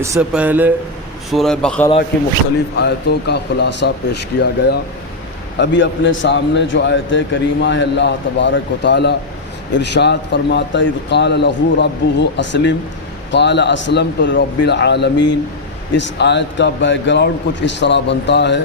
اس سے پہلے سورہ بقرہ کی مختلف آیتوں کا خلاصہ پیش کیا گیا۔ ابھی اپنے سامنے جو آیت کریمہ ہے، اللہ تبارک و تعالی ارشاد فرماتا اذ قال له ربه اسلم قال اسلمت لرب العالمین۔ اس آیت کا بیک گراؤنڈ کچھ اس طرح بنتا ہے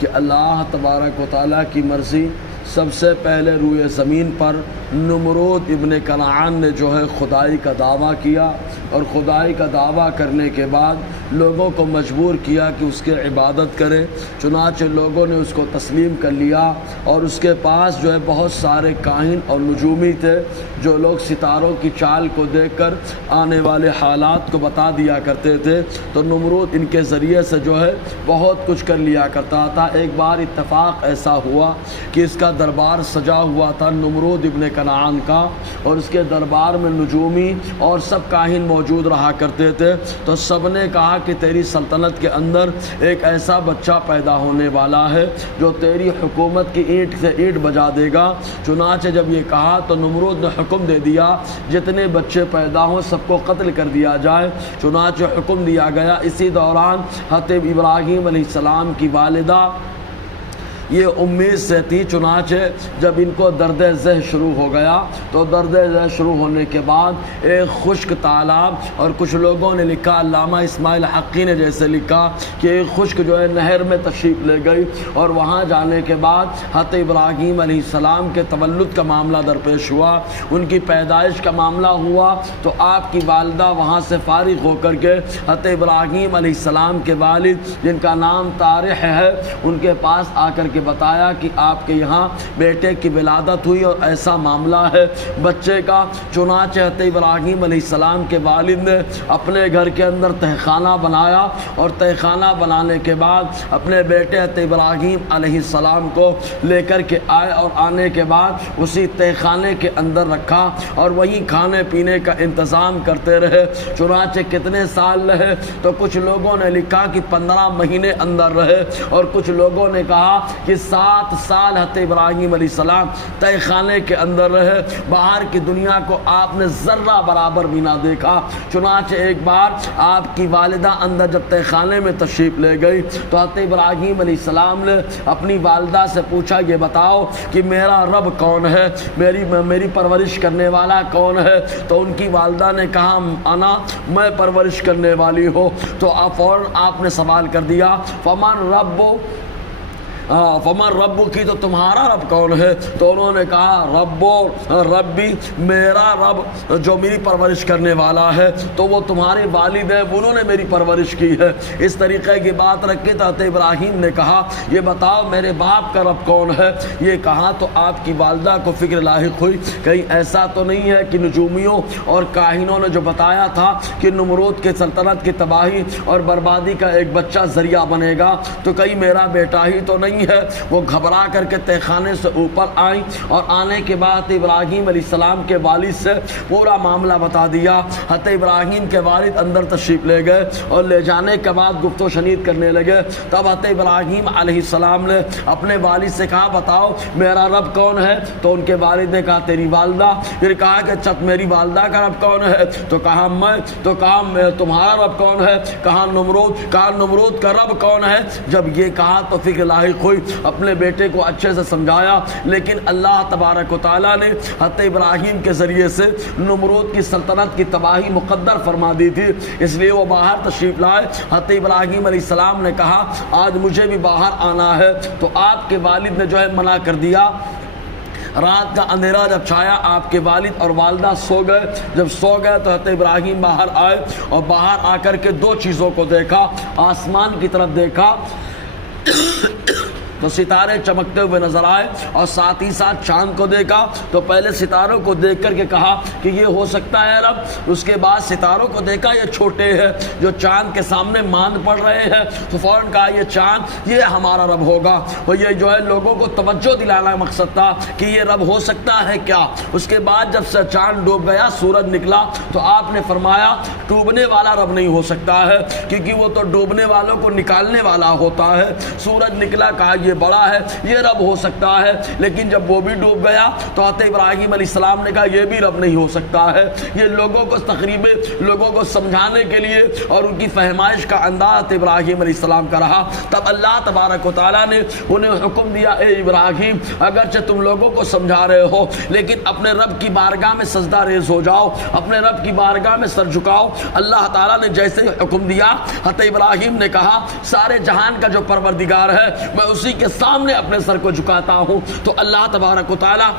کہ اللہ تبارک و تعالی کی مرضی، سب سے پہلے روئے زمین پر نمرود ابن کنعان نے جو ہے خدائی کا دعویٰ کیا، اور خدائی کا دعویٰ کرنے کے بعد لوگوں کو مجبور کیا کہ اس کے عبادت کریں۔ چنانچہ لوگوں نے اس کو تسلیم کر لیا، اور اس کے پاس جو ہے بہت سارے کاہن اور نجومی تھے جو لوگ ستاروں کی چال کو دیکھ کر آنے والے حالات کو بتا دیا کرتے تھے۔ تو نمرود ان کے ذریعے سے جو ہے بہت کچھ کر لیا کرتا تھا۔ ایک بار اتفاق ایسا ہوا کہ اس کا دربار سجا ہوا تھا نمرود ابن کنعان کا، اور اس کے دربار میں نجومی اور سب کاہن موجود رہا کرتے تھے۔ تو سب نے کہا کہ تیری سلطنت کے اندر ایک ایسا بچہ پیدا ہونے والا ہے جو تیری حکومت کی اینٹ سے اینٹ بجا دے گا۔ چنانچہ جب یہ کہا تو نمرود نے حکم دے دیا جتنے بچے پیدا ہوں سب کو قتل کر دیا جائے۔ چنانچہ حکم دیا گیا۔ اسی دوران حضرت ابراہیم علیہ السلام کی والدہ یہ امید سے تھی، چنانچہ جب ان کو درد ذہ شروع ہو گیا تو درد ذہ شروع ہونے کے بعد ایک خشک تالاب، اور کچھ لوگوں نے لکھا، علامہ اسماعیل حقی نے جیسے لکھا کہ ایک خشک جو ہے نہر میں تشریف لے گئی، اور وہاں جانے کے بعد حضرت ابراہیم علیہ السلام کے تولد کا معاملہ درپیش ہوا، ان کی پیدائش کا معاملہ ہوا۔ تو آپ کی والدہ وہاں سے فارغ ہو کر کے حضرت ابراہیم علیہ السلام کے والد جن کا نام طارح ہے ان کے پاس آ کر کے بتایا کہ آپ کے یہاں بیٹے کی ولادت ہوئی اور ایسا معاملہ ہے بچے کا۔ چنانچہ حضرت ابراہیم علیہ السلام کے والد نے اپنے گھر کے اندر تہخانہ بنایا، اور تہخانہ بنانے کے بعد اپنے بیٹے حضرت ابراہیم علیہ السلام کو لے کر کے آئے، اور آنے کے بعد اسی تہخانے کے اندر رکھا اور وہیں کھانے پینے کا انتظام کرتے رہے۔ چنانچہ کتنے سال رہے تو کچھ لوگوں نے لکھا کہ 15 مہینے اندر رہے، اور کچھ لوگوں نے کہا کہ 7 سال حضرت ابراہیم علیہ السلام تہ خانے کے اندر رہے، باہر کی دنیا کو آپ نے ذرہ برابر بھی نہ دیکھا۔ چنانچہ ایک بار آپ کی والدہ اندر جب تہ خانے میں تشریف لے گئی تو حضرت ابراہیم علیہ السلام نے اپنی والدہ سے پوچھا یہ بتاؤ کہ میرا رب کون ہے، میری پرورش کرنے والا کون ہے؟ تو ان کی والدہ نے کہا انا، میں پرورش کرنے والی ہو۔ تو فوراً آپ نے سوال کر دیا فمن رب کی، تو تمہارا رب کون ہے؟ تو انہوں نے کہا ربی، میرا رب جو میری پرورش کرنے والا ہے تو وہ تمہارے والد ہیں، انہوں نے میری پرورش کی ہے۔ اس طریقے کی بات رکھ کے حضرت ابراہیم نے کہا یہ بتاؤ میرے باپ کا رب کون ہے؟ یہ کہا تو آپ کی والدہ کو فکر لاحق ہوئی، کہیں ایسا تو نہیں ہے کہ نجومیوں اور کاہنوں نے جو بتایا تھا کہ نمرود کے سلطنت کی تباہی اور بربادی کا ایک بچہ ذریعہ بنے گا، تو کہیں میرا بیٹا ہی تو نہیں ہے؟ وہ گھبرا کر کے تہخانے سے اوپر آئیں، اور آنے کے بعد ابراہیم علیہ السلام کے والد سے پورا معاملہ بتا دیا۔ حضرت ابراہیم کے والد اندر تشریف لے گئے، اور لے جانے کے بعد گفت و شنید کرنے لگے۔ تب حضرت ابراہیم علیہ السلام نے اپنے والد سے کہا بتاؤ میرا رب کون ہے؟ تو ان کے والد نے کہا تیری والدہ۔ پھر کہا کہ میری والدہ کا رب کون ہے؟ تو کہا میں۔ تو کہا تمہارا رب کون ہے؟ کہا نمرود۔ کہا نمرود کا رب کون ہے؟ جب یہ کہا تو فکر لاحق ہوئی، اپنے بیٹے کو اچھے سے سمجھایا، لیکن اللہ تبارک و تعالیٰ نے حضرت ابراہیم کے ذریعے سے نمرود کی سلطنت کی تباہی مقدر فرما دی تھی، اس لیے وہ باہر تشریف لائے۔ حضرت ابراہیم علیہ السلام نے کہا آج مجھے بھی باہر آنا ہے، تو آپ کے والد نے جو ہے منع کر دیا۔ رات کا اندھیرا جب چھایا آپ کے والد اور والدہ سو گئے۔ جب سو گئے تو حضرت ابراہیم باہر آئے، اور باہر آ کر کے 2 چیزوں کو دیکھا، آسمان کی طرف دیکھا تو ستارے چمکتے ہوئے نظر آئے، اور ساتھ ہی ساتھ چاند کو دیکھا۔ تو پہلے ستاروں کو دیکھ کر کے کہا کہ یہ ہو سکتا ہے رب، اس کے بعد ستاروں کو دیکھا یہ چھوٹے ہیں جو چاند کے سامنے ماند پڑ رہے ہیں، تو فوراً کہا یہ چاند یہ ہمارا رب ہوگا۔ اور یہ جو ہے لوگوں کو توجہ دلانا مقصد تھا کہ یہ رب ہو سکتا ہے کیا۔ اس کے بعد جب سے چاند ڈوب گیا، سورج نکلا، تو آپ نے فرمایا ڈوبنے والا رب نہیں ہو سکتا ہے، کیونکہ وہ تو ڈوبنے والوں کو نکالنے والا ہوتا ہے۔ سورج نکلا، کہا یہ یہ بڑا ہے، یہ رب ہو سکتا ہے، لیکن جب وہ بھی ڈوب گیا تو حضرت ابراہیم علیہ السلام نے کہا یہ بھی رب نہیں ہو سکتا ہے۔ یہ لوگوں کو تقریباً لوگوں کو سمجھانے کے لیے اور ان کی فہمائش کا انداز حضرت ابراہیم علیہ السلام کا رہا۔ تب اللہ تبارک و تعالیٰ نے انہیں حکم دیا، اے ابراہیم اگرچہ تم لوگوں کو سمجھا رہے ہو لیکن اپنے رب کی بارگاہ میں سجدہ ریز ہو جاؤ، اپنے رب کی بارگاہ میں سر جھکاؤ۔ اللہ تعالیٰ نے جیسے ہی حکم دیا حضرت ابراہیم نے کہا سارے جہان کا جو پروردگار ہے میں اسی کے سامنے اپنے سر کو جھکاتا ہوں۔ تو اللہ تبارک و تعالیٰ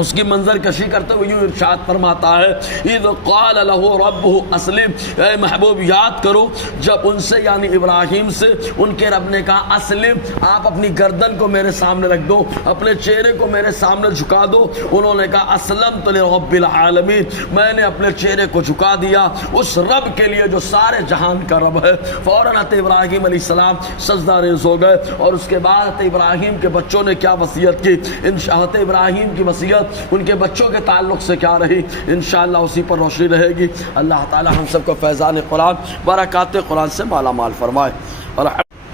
اس کی منظر کشی کرتے ہوئے یوں ارشاد فرماتا ہے، اذ قال له ربه اسلم، اے محبوب یاد کرو جب ان سے یعنی ابراہیم سے ان کے رب نے کہا اسلم، آپ اپنی گردن کو میرے سامنے رکھ دو، اپنے چہرے کو میرے سامنے جھکا دو۔ انہوں نے کہا اسلمت لرب العالمین، میں نے اپنے چہرے کو جھکا دیا اس رب کے لیے جو سارے جہان کا رب ہے۔ فوراً حضرت ابراہیم علیہ السلام سجدہ ریز ہو گئے، اور اس کے بعد حضرت ابراہیم کے بچوں نے کیا وصیت کی، حضرت ابراہیم کی وصیت ان کے بچوں کے تعلق سے کیا رہی، انشاءاللہ اسی پر روشنی رہے گی۔ اللہ تعالی ہم سب کو فیضان قرآن برکات قرآن سے مالا مال فرمائے۔